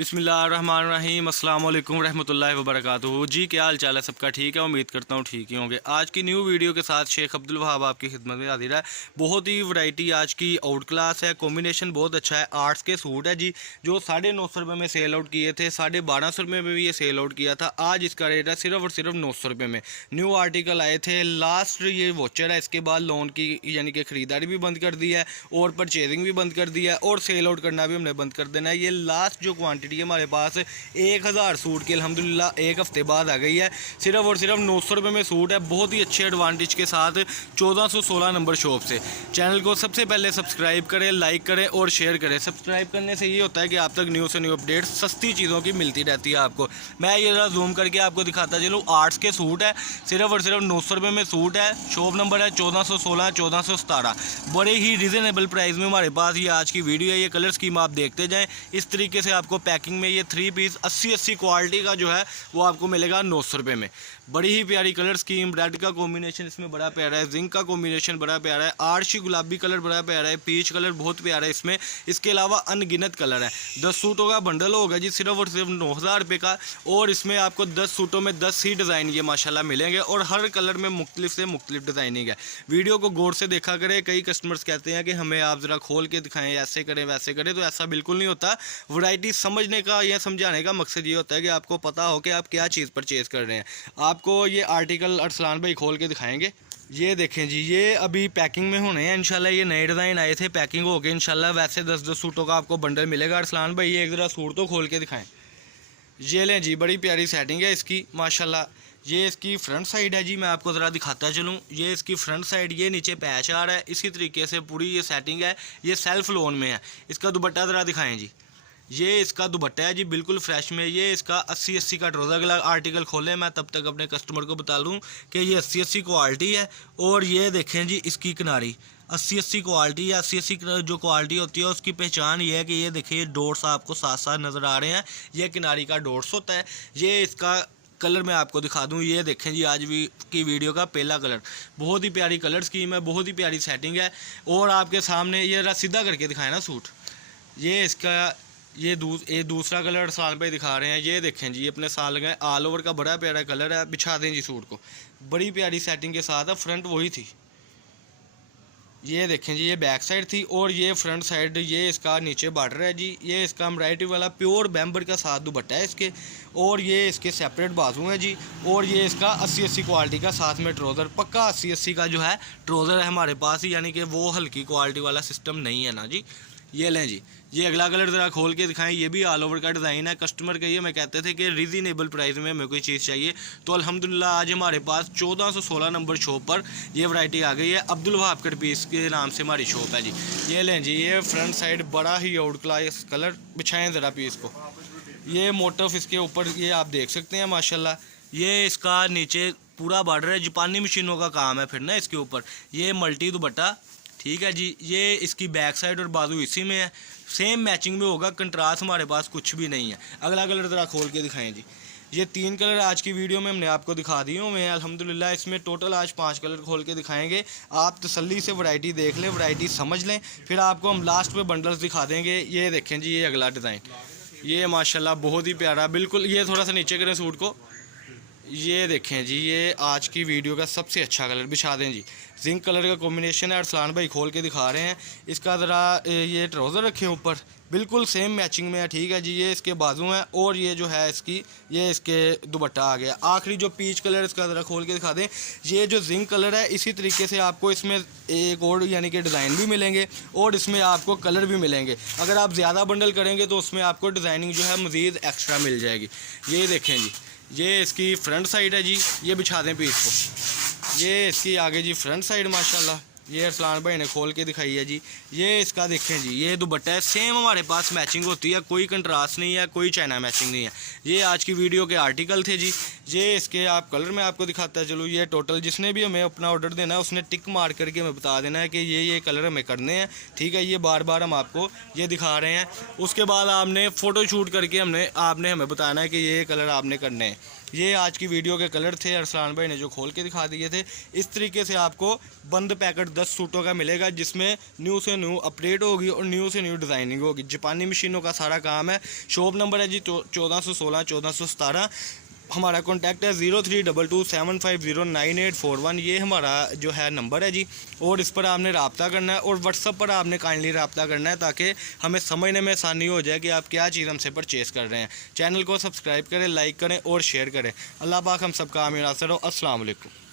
बिस्मिल्लाहिर्रहमानिर्रहीम अस्सलाम वालेकुम रहमतुल्लाहि व बरकातुहू। जी क्या हाल चाल है सबका? ठीक है, उम्मीद करता हूँ ठीक ही होंगे। आज की न्यू वीडियो के साथ शेख अब्दुल वहाब आपकी खिदमत में हाजिर है। बहुत ही वैरायटी आज की आउट क्लास है, कॉम्बिनेशन बहुत अच्छा है। आर्ट्स के सूट है जी, जो 950 रुपये में सेल आउट किए थे, 1250 रुपये में भी ये सेल आउट किया था। आज इसका रेट है सिर्फ और सिर्फ 900 रुपये में। न्यू आर्टिकल आए थे, लास्ट ये वॉचर है। इसके बाद लोन की यानी कि ख़रीदारी भी बंद कर दी है और परचेजिंग भी बंद कर दी है और सेल आउट करना भी हमने बंद कर देना है। ये लास्ट जो क्वान्टिटी हमारे पास 1000 सूट की अल्हम्दुलिल्लाह एक हफ्ते बाद आ गई है। सिर्फ और सिर्फ 900 रुपये में सूट है, बहुत ही अच्छे एडवांटेज के साथ 1416 नंबर शॉप से। चैनल को सबसे पहले सब्सक्राइब करें, लाइक करें और शेयर करें। सब्सक्राइब करने से ये होता है कि आप तक न्यू से न्यू अपडेट सस्ती चीज़ों की मिलती रहती है आपको। मैं ये ज़रा जूम करके आपको दिखाता चलूँ। आर्ट्स के सूट है, सिर्फ और सिर्फ 900 रुपये में सूट है। शॉप नंबर है 1416 1417। बड़े ही रिजनेबल प्राइस में हमारे पास ये आज की वीडियो है। ये कलर स्कीम आप देखते जाएँ। इस तरीके से आपको पैकिंग में ये 3 पीस 80 क्वालिटी का जो है वो आपको मिलेगा 900 रुपये में। बड़ी ही प्यारी कलर स्कीम, रेड का कॉम्बिनेशन इसमें बड़ा प्यारा है, जिंक का कॉम्बिनेशन बड़ा प्यारा है, आर्शी गुलाबी कलर बड़ा प्यारा है, पीच कलर बहुत प्यारा है इसमें। इसके अलावा अनगिनत कलर है। 10 सूटों का बंडल होगा जी, सिर्फ और सिर्फ 9000 रुपये का। और इसमें आपको 10 सूटों में 10 ही डिज़ाइन ये माशाल्लाह मिलेंगे और हर कलर में मुख्तलिफ से मुख्तलिफ डिज़ाइनिंग है। वीडियो को गौर से देखा करें। कई कस्टमर्स कहते हैं कि हमें आप ज़रा खोल के दिखाएं, ऐसे करें वैसे करें, तो ऐसा बिल्कुल नहीं होता। वैरायटी समझने का या समझाने का मकसद ये होता है कि आपको पता हो कि आप क्या चीज़ परचेज़ कर रहे हैं। आपको ये आर्टिकल अरसलान भाई खोल के दिखाएंगे। ये देखें जी, ये अभी पैकिंग में होने हैं इंशाल्लाह। ये नए डिज़ाइन आए थे, पैकिंग हो गए इंशाल्लाह। वैसे 10-10 सूटों का आपको बंडल मिलेगा। अरसलान भाई ये एक ज़रा सूट तो खोल के दिखाएं। ये लें जी, बड़ी प्यारी सेटिंग है इसकी माशाल्लाह। ये इसकी फ्रंट साइड है जी, मैं आपको ज़रा दिखाता चलूँ। ये इसकी फ्रंट साइड, ये नीचे पैच आ रहा है। इसी तरीके से पूरी ये सेटिंग है। ये सेल्फ लोन में है। इसका दुपट्टा ज़रा दिखाएँ जी। ये इसका दुपट्टा है जी, बिल्कुल फ्रेश में। ये इसका 80 का ट्राउज़र। अगला आर्टिकल खोलें, मैं तब तक अपने कस्टमर को बता दूँ कि ये 80 क्वालिटी है। और ये देखें जी, इसकी किनारी 80 क्वालिटी है। 80 जो क्वालिटी होती है उसकी पहचान ये है कि ये देखिए डॉट्स आपको साथ साथ नज़र आ रहे हैं। ये किनारी का डॉट्स होता है। ये इसका कलर मैं आपको दिखा दूँ। ये देखें जी, आज भी की वीडियो का पहला कलर। बहुत ही प्यारी कलर स्कीम है, बहुत ही प्यारी सेटिंग है। और आपके सामने ये सीधा करके दिखाए ना सूट। ये इसका ये दूसरा कलर साल पे दिखा रहे हैं। ये देखें जी, अपने साल लगाए, ऑल ओवर का बड़ा प्यारा कलर है। बिछा दें जी सूट को, बड़ी प्यारी सेटिंग के साथ है। फ्रंट वही थी, ये देखें जी, ये बैक साइड थी। और ये फ्रंट साइड, ये इसका नीचे बॉर्डर है जी। ये इसका एम्ब्रॉयडरी वाला प्योर बैम्बर का साथ दुपट्टा है इसके। और ये इसके सेपरेट बाजू हैं जी। और ये इसका 80 क्वालिटी का साथ में ट्राउज़र, पक्का 80 का जो है ट्राउज़र है हमारे पास, यानी कि वो हल्की क्वालिटी वाला सिस्टम नहीं है ना जी। ये लें जी, ये अगला कलर ज़रा खोल के दिखाएं। ये भी ऑल ओवर का डिज़ाइन है। कस्टमर का ये मैं कहते थे कि रीज़नेबल प्राइस में हमें कोई चीज़ चाहिए, तो अल्हम्दुलिल्लाह आज हमारे पास 1416 नंबर शॉप पर ये वैरायटी आ गई है। अब्दुल वहाब कट पीस के नाम से हमारी शॉप है जी। ये लें जी, ये फ्रंट साइड बड़ा ही आउट क्लास कलर। बिछाएँ ज़रा पीस को। ये मोटिफ इसके ऊपर ये आप देख सकते हैं माशाल्लाह। ये इसका नीचे पूरा बॉर्डर है, जापानी मशीनों का काम है फिर ना इसके ऊपर। ये मल्टी दुपट्टा, ठीक है जी। ये इसकी बैक साइड और बाजू इसी में है, सेम मैचिंग में होगा। कंट्रास्ट हमारे पास कुछ भी नहीं है। अगला कलर ज़रा खोल के दिखाएं जी। ये 3 कलर आज की वीडियो में हमने आपको दिखा दिए हुए हैं अल्हम्दुलिल्लाह। इसमें टोटल आज 5 कलर खोल के दिखाएंगे। आप तसल्ली से वैरायटी देख लें, वैरायटी समझ लें, फिर आपको हम लास्ट में बंडल्स दिखा देंगे। ये देखें जी, ये अगला डिज़ाइन, ये माशाल्लाह बहुत ही प्यारा, बिल्कुल। ये थोड़ा सा नीचे करें सूट को। ये देखें जी, ये आज की वीडियो का सबसे अच्छा कलर। बिछा दें जी, जिंक कलर का कॉम्बिनेशन है। अरसलान भाई खोल के दिखा रहे हैं। इसका ज़रा ये ट्राउज़र रखें ऊपर, बिल्कुल सेम मैचिंग में है, ठीक है जी। ये इसके बाजू हैं और ये जो है इसकी, ये इसके दुपट्टा आ गया। आखिरी जो पीच कलर, इसका ज़रा खोल के दिखा दें। ये जो जिंक कलर है, इसी तरीके से आपको इसमें एक और यानी कि डिज़ाइन भी मिलेंगे और इसमें आपको कलर भी मिलेंगे। अगर आप ज़्यादा बंडल करेंगे तो उसमें आपको डिज़ाइनिंग जो है मज़ीद एक्स्ट्रा मिल जाएगी। ये देखें जी, ये इसकी फ्रंट साइड है जी। ये बिछा दें पीस को। ये इसकी आगे जी फ्रंट साइड माशाल्लाह। ये अरसलान भाई ने खोल के दिखाई है जी। ये इसका देखें जी, ये दुपट्टा है। सेम हमारे पास मैचिंग होती है, कोई कंट्रास्ट नहीं है, कोई चाइना मैचिंग नहीं है। ये आज की वीडियो के आर्टिकल थे जी। ये इसके आप कलर में आपको दिखाता है चलो। ये टोटल जिसने भी हमें अपना ऑर्डर देना है उसने टिक मार करके हमें बता देना है कि ये कलर हमें करने हैं, ठीक है। ये बार बार हम आपको ये दिखा रहे हैं। उसके बाद आपने फ़ोटो शूट करके आपने हमें बताना है कि ये कलर आपने करने हैं। ये आज की वीडियो के कलर थे, अरसलान भाई ने जो खोल के दिखा दिए थे। इस तरीके से आपको बंद पैकेट 10 सूटों का मिलेगा, जिसमें न्यू से न्यू अपडेट होगी और न्यू से न्यू डिज़ाइनिंग होगी। जापानी मशीनों का सारा काम है। शॉप नंबर है जी 1416 1417। हमारा कॉन्टैक्ट है 032275098141। ये हमारा जो है नंबर है जी, और इस पर आपने रब्ता करना है और व्हाट्सअप पर आपने काइंडली रब्ता करना है, ताकि हमें समझने में आसानी हो जाए कि आप क्या चीज़ हमसे परचेज़ कर रहे हैं। चैनल को सब्सक्राइब करें, लाइक करें और शेयर करें। अल्लाह पाक हम सबका आमीर नासिर हो। अस्सलाम वालेकुम।